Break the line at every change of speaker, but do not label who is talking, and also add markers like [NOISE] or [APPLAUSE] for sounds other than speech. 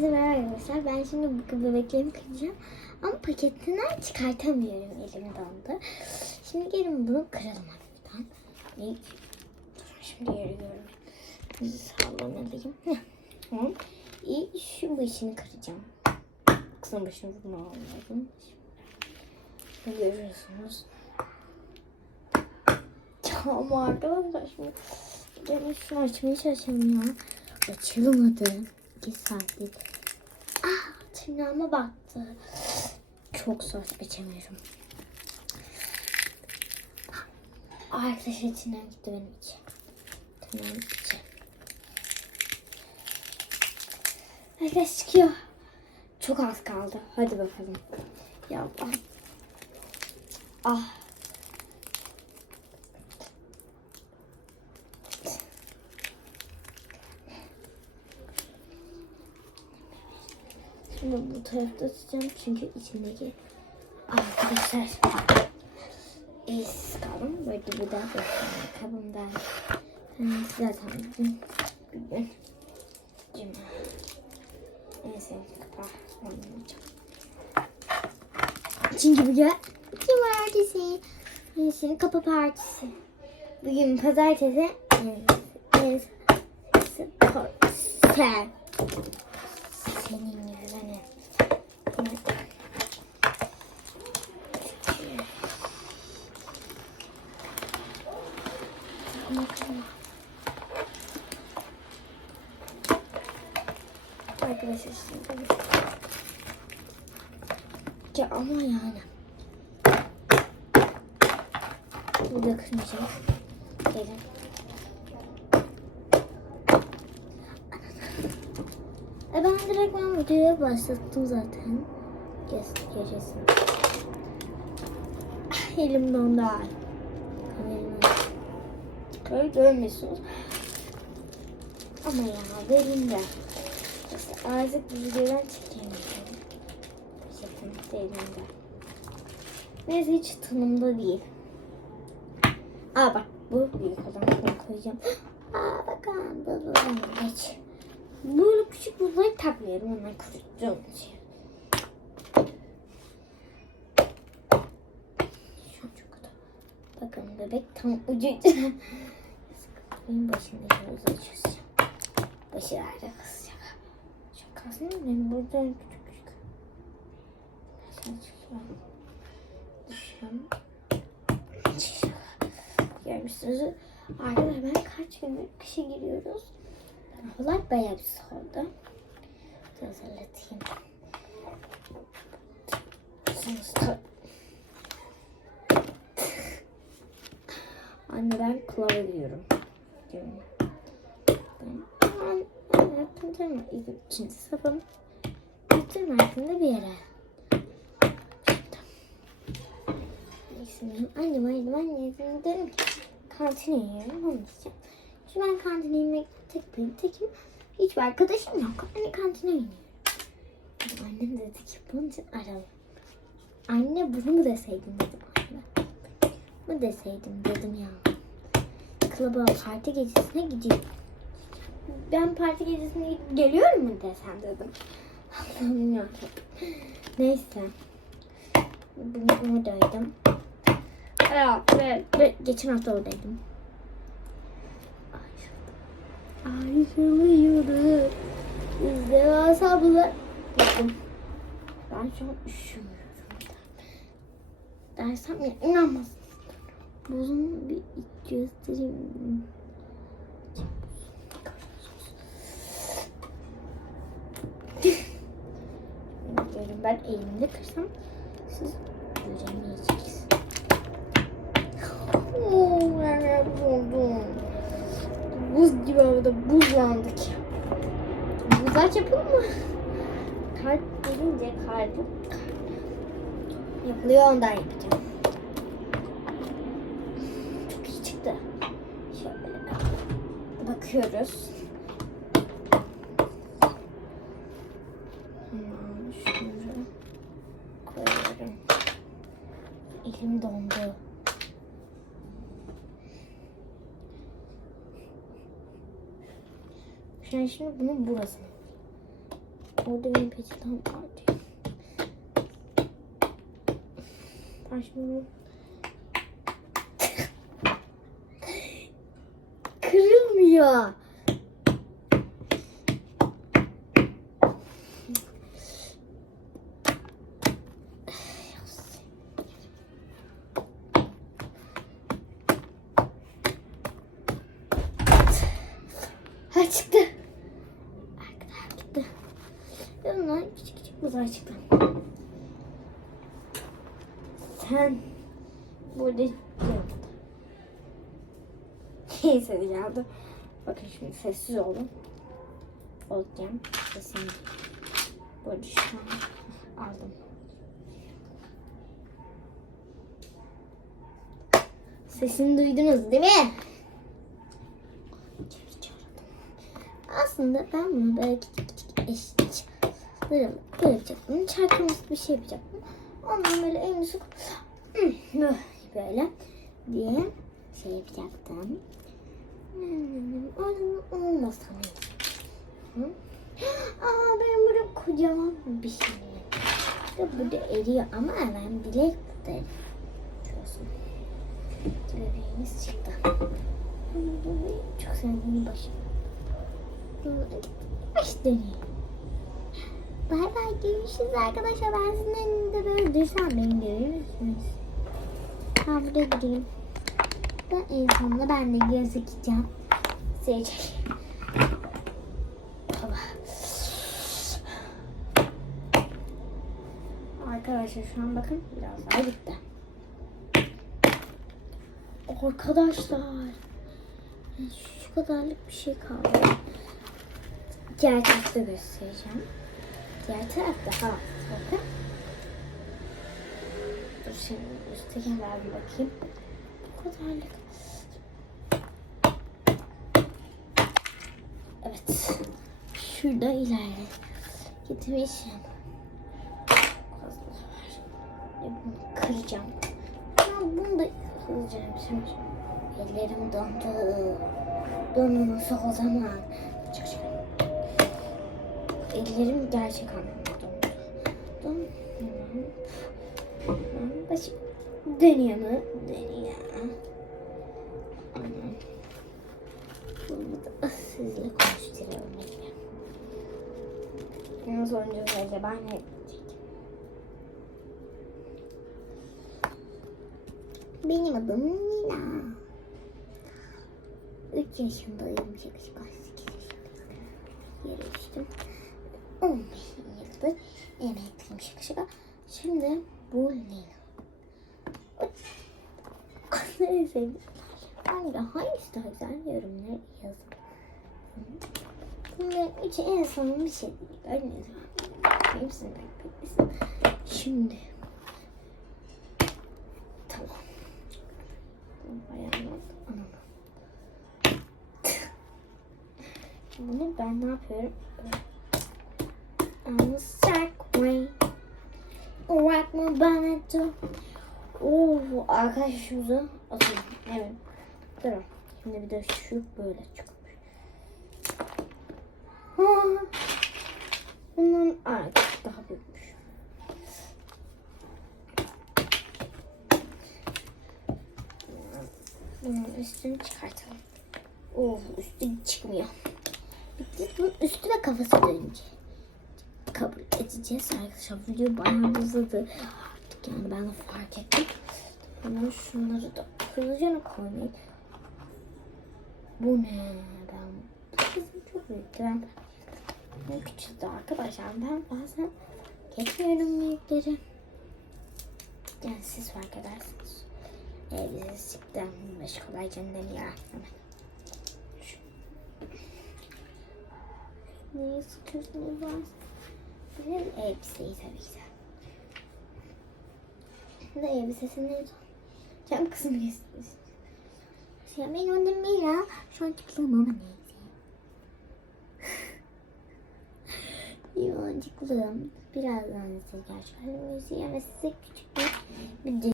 Merhaba arkadaşlar. Ben şimdi bu bebeklerimi kıracağım. Ama paketinden çıkartamıyorum. Elim dondu. Şimdi gelin bunu kıralım hafiften. İlk, şimdi yeri sallanayım. Heh, Tamam. İlk şu başını kıracağım. Kızın başını almadım. Şimdi görüyorsunuz. Ama arkadaşlar şimdi gelin şunu açmaya çalışıyorum ya. Açılmadı. 2 saatlik. Tırnağıma battı. Çok zor açamıyorum. Arkadaşlar tırnağım gitti benim içi. Tırnağım içi. Arkadaş çıkıyor. Çok az kaldı. Hadi bakalım. Ya ah. Şimdi bu tarafta tutacağım çünkü içindeki arkadaşlar iz kalın. Böyle bu da bakıyorum kabımdan. Ben zaten bugün bugün cuma. Neyse kapağı olmayacak. Çünkü bugün cumartesi. Neyse kapı partisi. Bugün pazartesi. Evet. Spor. Sen. Arkadaşlar şimdi. Ya ama yani. Bu da kırmayacak. Gelin. E ben direkt ben videoya başlattım zaten. Kes, gecesini. Ah, Elim dondu. Böyle görmüyorsunuz. Ama ya benim de. İşte artık bu videodan çekemiyorum. Çekmek elimde. Neyse hiç tanımda değil. Aa bak bu büyük bunu koyacağım. Aa bakın bu geç. Küçük buzları takmıyorum an çok kötü. Bakın bebek tam ucu. Benim başımdaki buzu çözeceğim. Başı nerede kısacak. Şu kalsın benim buradan küçük küçük. Düşüyorum. Görmüşsünüz. Arkadaşlar ben kaç gündür kışa giriyoruz. Havalar bayağı bir. Bir Hazırlatayım. Sonuçta Anne ben klavye diyorum. Ben ilk ikinci safım. Bütün altında bir yere. Annem annem annem dedim kantine yiyorum onu diyeceğim. Şimdi ben kantine tek benim tekim. Hiçbir arkadaşım yok. Anne kantine iniyorum. Annem dedi ki bunun için aralım. Anne bunu mu deseydim dedim anne. Bu deseydim dedim ya. Klaba parti gecesine gidiyorum. Ben parti gecesine geliyorum mu desem dedim. Ya. Neyse. Bugün oradaydım. Ya, ve, ve geçen hafta oradaydım. Ayrılıyordu. Biz devasa bunlar. Bakın. Ben şu an üşümüyorum. Dersem ya inanmazsınız. Buzun bir göstereyim. Görün ben elimde kırsam siz göremeyeceksiniz. Oo, ben buldum. Buz gibi havada buzlandık. Buzlar yapalım mı? Kar gelince kardı. Yapılıyor ondan yapacağım. Çok iyi çıktı. Şöyle bakıyoruz. Hmm, şunu koyuyorum. Elim dondu. Ben şimdi bunun burasını. Orada benim peçetem vardı. Ben şimdi Kırılmıyor. Ha çıktı. Arkadaşlar çıktı. Ve bunlar buzlar çıktı. Sen burada yaptın. [LAUGHS] Neyse geldi. Bakın şimdi sessiz olun. Olacağım. Sesini burada şu an aldım. Sesini duydunuz değil mi? Aslında ben bunu böyle küçük küçük eşyalarımı koyacaktım. Çarkımız bir şey yapacaktım. Ondan böyle elimi sokup böyle diye şey yapacaktım. Orada olmasa Hı? Aa benim burada kocaman bir şey. İşte burada eriyor ama ben bile tutarım. Bebeğimiz çıktı. Çok sevdiğim başım. Baş döneyim. Bay bay görüşürüz arkadaşlar. Ben sizin önünde böyle dursam beni görür müsünüz? Ben burada gideyim. Ben en sonunda ben de gözükeceğim. Seyircek. Arkadaşlar şu an bakın biraz daha gitti. Arkadaşlar şu kadarlık bir şey kaldı. Tarafta göstereceğim. Diğer tarafta ha bakın. Dur şimdi hemen bir bakayım. Bu kadarlık. Evet. Şurada ilerle. Gitmişim. Bunu kıracağım. Ama bunu da kıracağım şimdi. Ellerim dondu. O zaman. Çık çık. Ellerim gerçek anlamda dondu. Don. Başı dönüyor mu? Dönüyor. Anam. Bunu da sizle konuşturuyorum. Yalnız oyuncu acaba ne? Benim adım Nina. 3 yaşındayım. Yaklaşık 18 yaşındayım. Yarıştım. 15 yıldır emekliyim şaka şaka. Şimdi bu Nina. Neyse. Hangi hangisi daha güzel yorumları yazın. Bunların üçü en son bir şey değil. Öyle Hepsini beklesin. Şimdi. Tamam. Anam. [LAUGHS] Bunu ben ne yapıyorum? I'm a segway. Rock my bonnet. Oo, arkadaşlar şunuzu atalım. Evet. Durun. Şimdi bir de şu böyle çıkmış. Ha. Bunun arkası daha büyükmüş. Bunun üstünü çıkartalım. Oh üstü çıkmıyor. Bitti. Bunun üstü ve kafası dönünce. Edeceğiz arkadaşlar. Video bayağı uzadı. Artık yani ben de fark ettim. Hemen şunları da hızlıca koymayayım. Bu ne? Ben kızım çok büyüktü. Ben ne küçüldü arkadaşlar. Ben bazen geçmiyorum büyükleri. Yani siz fark edersiniz. Elbise çıktı. Beş kolayca ya. Hemen. Neyi sıkıyorsunuz var? Benim elbiseyi tabii ki de. Şimdi elbisesi neydi? Cam kısmı gösteriyorsun. Ya benim adım Mira. Şu an çıplığım ama neyse. Yoğuncukluğum. Birazdan size gerçek halimi izleyeceğim ve size küçük bir video